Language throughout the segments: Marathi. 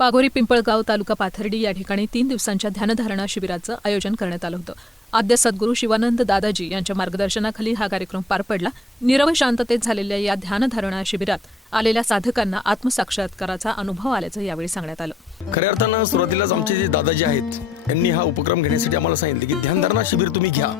पागोरी पिंपळगाव तालुका पाथर्डी या ठिकाणी 3 दिवसांच्या ध्यानधारणा शिबिराचं आयोजन करण्यात आलं होतं. आद्य सद्गुरू शिवानंद दादाजी यांच्या मार्गदर्शनाखाली हा कार्यक्रम पार पडला. नीरव शांततेत झालेल्या या ध्यानधारणा शिबिरात आलेल्या साधकांना आत्मसाक्षात्काराचा अनुभव आल्याचं यावेळी सांगण्यात आलं. खऱ्या अर्थानं सुरुवातीलाच आमचे जे दादाजी आहेत यांनी हा उपक्रम घेण्यासाठी आम्हाला सांगितले की ध्यानधारणा शिबिर तुम्ही घ्या.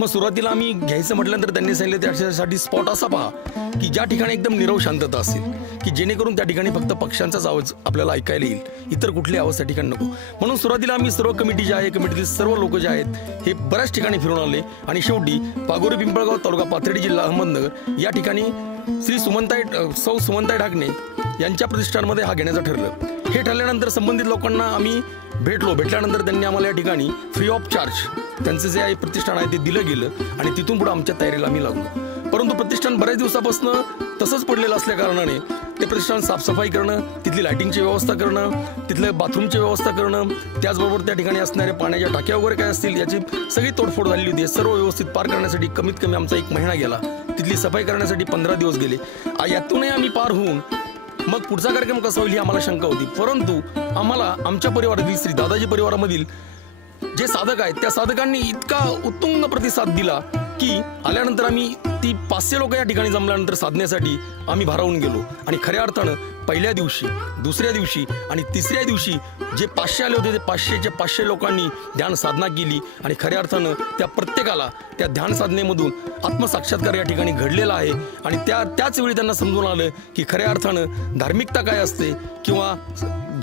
मग सुरुवातीला आम्ही घ्यायचं म्हटल्यानंतर त्यांनी सांगितलं त्याच्यासाठी स्पॉट असा पहा की ज्या ठिकाणी एकदम नीरव शांतता असेल, की जेणेकरून त्या ठिकाणी फक्त पक्ष्यांचाच आवाज आपल्याला ऐकायला येईल, इतर कुठली आवाज त्या ठिकाणी नको. म्हणून सुरुवातीला आम्ही सर्व कमिटी जे आहे, कमिटीतील सर्व लोक जे आहेत हे बऱ्याच ठिकाणी फिरून आले आणि शेवटी पागोरी पिंपळगाव तालुका पाथर्डी जिल्हा अहमदनगर या ठिकाणी श्री सौ सुमनताई ढाकणे यांच्या प्रतिष्ठानमध्ये हा घेण्याचं ठरलं. हे ठरल्यानंतर संबंधित लोकांना आम्ही भेटल्यानंतर त्यांनी आम्हाला या ठिकाणी फ्री ऑफ चार्ज त्यांचं जे आहे प्रतिष्ठान आहे ते दिलं गेलं आणि तिथून पुढे आमच्या तयारीला आम्ही लागलो. परंतु प्रतिष्ठान बऱ्याच दिवसापासून तसंच पडलेलं असल्या कारणाने ते प्रतिष्ठान साफसफाई करणं, तिथली लायटिंगची व्यवस्था करणं, तिथल्या बाथरूमची व्यवस्था करणं, त्याचबरोबर त्या ठिकाणी असणाऱ्या पाण्याच्या टाक्या वगैरे काय असतील याची सगळी तोडफोड झालेली होती. सर्व व्यवस्थित पार करण्यासाठी कमीत कमी आमचा 1 महिना गेला. तिथली सफाई करण्यासाठी 15 दिवस गेले. यातूनही आम्ही पार होऊन मग पुढचा कार्यक्रम कसा होईल ही आम्हाला शंका होती. परंतु आम्हाला आमच्या परिवारातील श्री दादाजी परिवारामधील जे साधक आहेत त्या साधकांनी इतका उत्तुंग प्रतिसाद दिला की आल्यानंतर आम्ही ती 500 लोक या ठिकाणी जमल्यानंतर साधण्यासाठी आम्ही भारावून गेलो. आणि खऱ्या अर्थानं पहिल्या दिवशी, दुसऱ्या दिवशी आणि तिसऱ्या दिवशी जे 500 आले होते ते 500च्या 500 लोकांनी ध्यान साधना केली आणि खऱ्या अर्थानं त्या प्रत्येकाला त्या ध्यान साधनेमधून आत्मसाक्षात्कार या ठिकाणी घडलेला आहे. आणि त्याच वेळी त्यांना समजून आलं की खऱ्या अर्थानं धार्मिकता काय असते किंवा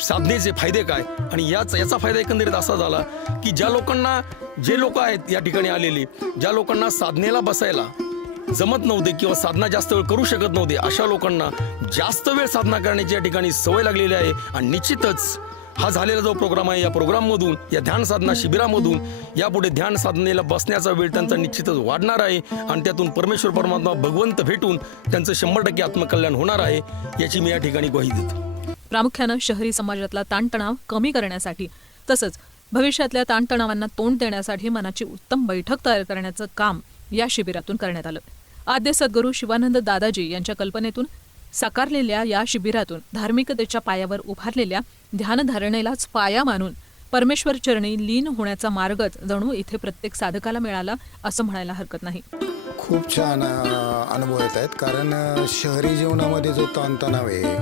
साधनेचे फायदे काय. आणि याचा फायदा एकंदरीत असा झाला की जे लोक आहेत या ठिकाणी आलेले, ज्या लोकांना साधनेला बसायला जमत नव्हते किंवा साधना जास्त वेळ करू शकत नव्हते, अशा लोकांना जास्त वेळ साधना करण्याची या ठिकाणी सवय लागलेली आहे. आणि निश्चितच हा झालेला जो प्रोग्राम आहे या प्रोग्राममधून, या ध्यान साधना शिबिरामधून यापुढे ध्यान साधनेला बसण्याचा वेळ त्यांचा निश्चितच वाढणार आहे आणि त्यातून परमेश्वर परमात्मा भगवंत भेटून त्यांचं 100% आत्मकल्याण होणार आहे याची मी या ठिकाणी ग्वाही देतो. प्रामुख्यानं शहरी समाजातला ताणतणाव कमी करण्यासाठी तसंच भविष्यातल्या ताणतणावांना तोंड देण्यासाठी मनाची उत्तम बैठक तयार करण्याचं काम या शिबिरातून करण्यात आलं. आद्य सद्गुरू शिवानंद दादाजी यांच्या कल्पनेतून साकारलेल्या या शिबिरातून धार्मिकतेच्या पायावर उभारलेल्या ध्यानधारणेलाच पाया मानून परमेश्वर चरणी लीन होण्याचा मार्गच जणू इथे प्रत्येक साधकाला मिळाला असं म्हणायला हरकत नाही. खूप छान अनुभव येत आहेत. कारण शहरी जीवनामध्ये जो ताणतणाव आहे,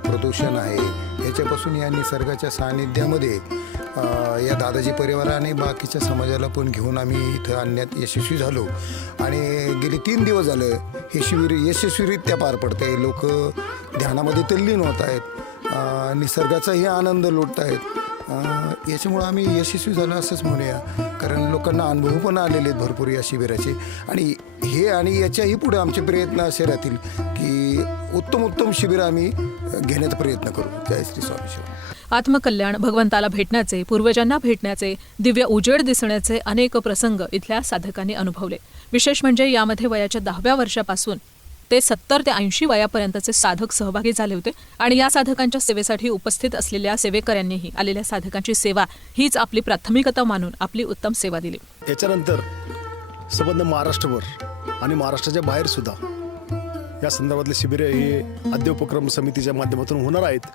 प्रदूषण आहे, याच्यापासून या निसर्गाच्या सानिध्यामध्ये या दादाजी परिवाराने बाकीच्या समाजाला पण घेऊन आम्ही इथं आणण्यात यशस्वी झालो. आणि गेली 3 दिवस झालं हे शिबिर यशस्वीरित्या पार पडते. लोक ध्यानामध्ये तल्लीन होत आहेत, निसर्गाचाही आनंद लुटत आहेत. याच्यामुळं आम्ही यशस्वी झालो असंच म्हणूया. कारण लोकांना अनुभव पण आलेले आहेत भरपूर या शिबिराचे. आणि याच्याही पुढे आमचे प्रयत्न असे राहतील की उत्तम शिबिर आम्ही घेण्याचा प्रयत्न करू. जय श्री स्वामी शिव. आत्मकल्याण, भगवंताला भेटण्याचे, पूर्वजांना भेटण्याचे, दिव्य उजेड दिसण्याचे अनेक प्रसंग इथल्या साधकांनी अनुभवले. विशेष म्हणजे यामध्ये वयाच्या 10व्या वर्षापासून ते 70 ते 80 वयापर्यंतचे साधक सहभागी झाले होते. आणि या साधकांच्या सेवेसाठी उपस्थित असलेल्या सेवेकऱ्यांनीही आलेल्या साधकांची सेवा हीच आपली प्राथमिकता मानून आपली उत्तम सेवा दिली. याच्यानंतर संबंध महाराष्ट्रभर आणि महाराष्ट्राच्या बाहेर सुद्धा या संदर्भातले शिबिरे हे आद्य उपक्रम समितीच्या माध्यमातून होणार आहेत.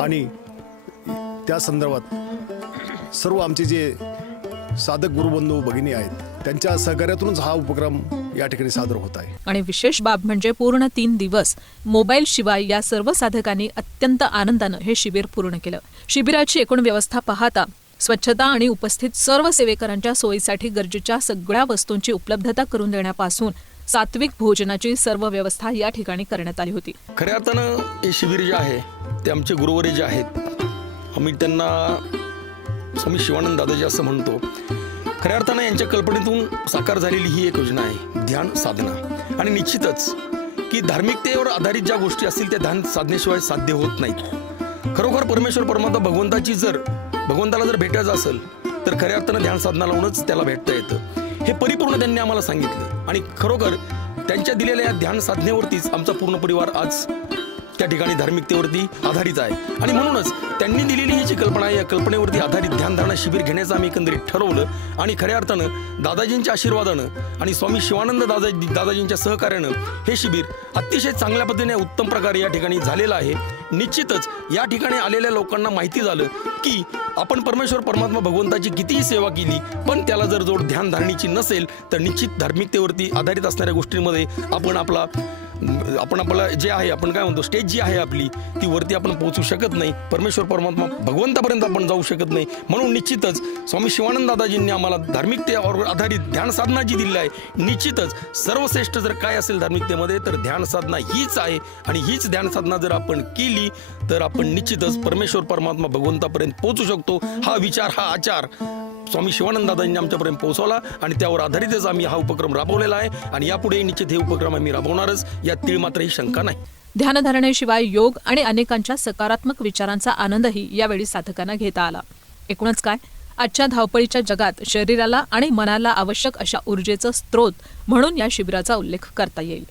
आणि त्या संदर्भात सर्व आमचे जे साधक गुरुबंधू भगिनी आहेत त्यांच्या सहकार्यातूनच हा उपक्रम या ठिकाणी सादर होत आहे. आणि विशेष बाब म्हणजे पूर्ण 3 दिवस मोबाईल शिवाय या सर्व साधकांनी अत्यंत आनंदानं हे शिबिर पूर्ण केलं. शिबिराची एकूण व्यवस्था पाहता स्वच्छता आणि उपस्थित सर्व सेवेकरांच्या सोयीसाठी गरजेच्या सगळ्या वस्तूंची उपलब्धता करून देण्यापासून सात्विक भोजनाची सर्व व्यवस्था या ठिकाणी करण्यात आली होती. खऱ्या अर्थानं हे शिबिर जे आहे ते आमचे गुरुवरे जे आहेत, आम्ही त्यांना स्वामी शिवानंद दादाजी असं म्हणतो. खऱ्या अर्थानं यांच्या कल्पनेतून साकार झालेली ही एक योजना आहे ध्यान साधना. आणि निश्चितच की धार्मिकतेवर आधारित ज्या गोष्टी असतील त्या ध्यान साधनेशिवाय साध्य होत नाहीत. खरोखर परमेश्वर परमात्मा भगवंताला जर भेटायचं असेल तर खऱ्या अर्थानं ध्यान साधना लावूनच त्याला भेटता येतं. हे परिपूर्ण त्यांनी आम्हाला सांगितलं. आणि खरोखर त्यांच्या दिलेल्या या ध्यान साधनेवरतीच आमचा पूर्ण परिवार आज त्या ठिकाणी धार्मिकतेवरती आधारित आहे. आणि म्हणूनच त्यांनी दिलेली ही जी कल्पना आहे या कल्पनेवरती आधारित ध्यानधारणा शिबिर घेण्याचं आम्ही एकंदरीत ठरवलं. आणि खऱ्या अर्थानं दादाजींच्या आशीर्वादानं आणि स्वामी शिवानंद दादाजींच्या सहकार्यानं हे शिबिर अतिशय चांगल्या पद्धतीने उत्तम प्रकारे या ठिकाणी झालेलं आहे. निश्चितच या ठिकाणी आलेल्या लोकांना माहिती झालं की आपण परमेश्वर परमात्मा भगवंताची कितीही सेवा केली पण त्याला जर जोड ध्यानधारणीची नसेल तर निश्चित धार्मिकतेवरती आधारित असणाऱ्या गोष्टींमध्ये आपण आपला जे आहे आपण काय म्हणतो स्टेज जी आहे आपली ती वरती आपण पोहोचू शकत नाही. परमेश्वर परमात्मा भगवंतापर्यंत आपण जाऊ शकत नाही. म्हणून निश्चितच स्वामी शिवानंद दादाजींनी आम्हाला धार्मिकतेवर आधारित ध्यान साधना जी दिली आहे, निश्चितच सर्वश्रेष्ठ जर काय असेल धार्मिकतेमध्ये तर ध्यान साधना हीच आहे. आणि हीच ध्यान साधना जर आपण केली तर आपण निश्चितच परमेश्वर परमात्मा भगवंतापर्यंत पोहोचू शकतो. हा विचार, हा आचार स्वामी शिवानंद दादांनी आमच्यापर्यंत पोहोचवला आणि त्यावर आधारितच आम्ही हा उपक्रम राबवलेला आहे आणि यापुढे निश्चित हे उपक्रम आम्ही राबवणारच, यात तीळ मात्रही शंका नाही. ध्यानधारणेशिवाय योग आणि अनेकांच्या सकारात्मक विचारांचा आनंदही यावेळी साधकांना घेता आला. एकूणच काय, आजच्या धावपळीच्या जगात शरीराला आणि मनाला आवश्यक अशा ऊर्जेचं स्रोत म्हणून या शिबिराचा उल्लेख करता येईल.